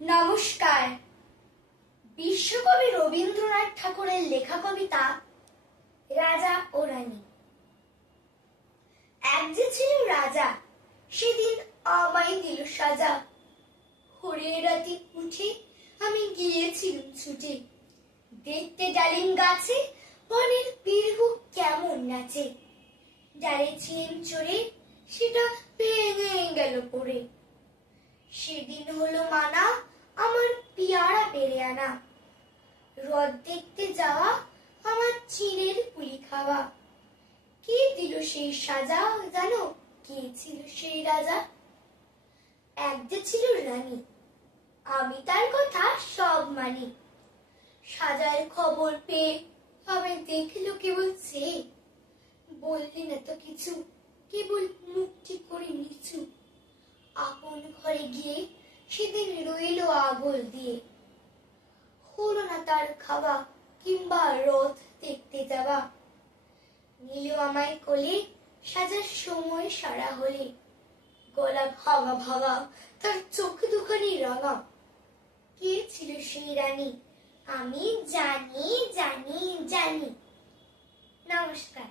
নমস্কার। বিশ্বকবি রবীন্দ্রনাথ ঠাকুরের লেখা কবিতা রাজা ও রানী। এক যে ছিল রাজা, সেদিন আমায় দিল সাজা। ভোরের রাতে উঠে আমি গিয়েছিলাম ছুটে, দেখতে ডালিম গাছে বনের পিরহু কেমন নাচে। ডালে চেন চড়ে সেটা ভেঙে গেল পড়ে। সেদিন হলো মানা আমার পিয়ারা পেরে আনা, হ্রদ দেখতে যাওয়া আমার চিনের পুলি খাওয়া। কে দিল সেই সাজা জানো, কে ছিল সেই রাজা? এক যে ছিল রানী, আমি তার কথা সব মানি। সাজার খবর পেয়ে আমি দেখলো কেবল সে, বললি না তো কিছু, কেবল মুখটি করে নিচু। আপন ঘরে গিয়ে সেদিন রইল আগল দিয়ে, হলো না তার খাওয়া কিংবা রথ দেখতে যাওয়া। নিল আমায় কোলে সাজার সময় সারা হলে, গলা ভাঙা ভাঙা তার চোখ দুখানি রাঙা। কে ছিল সেই রানী আমি জানি জানি জানি। নমস্কার।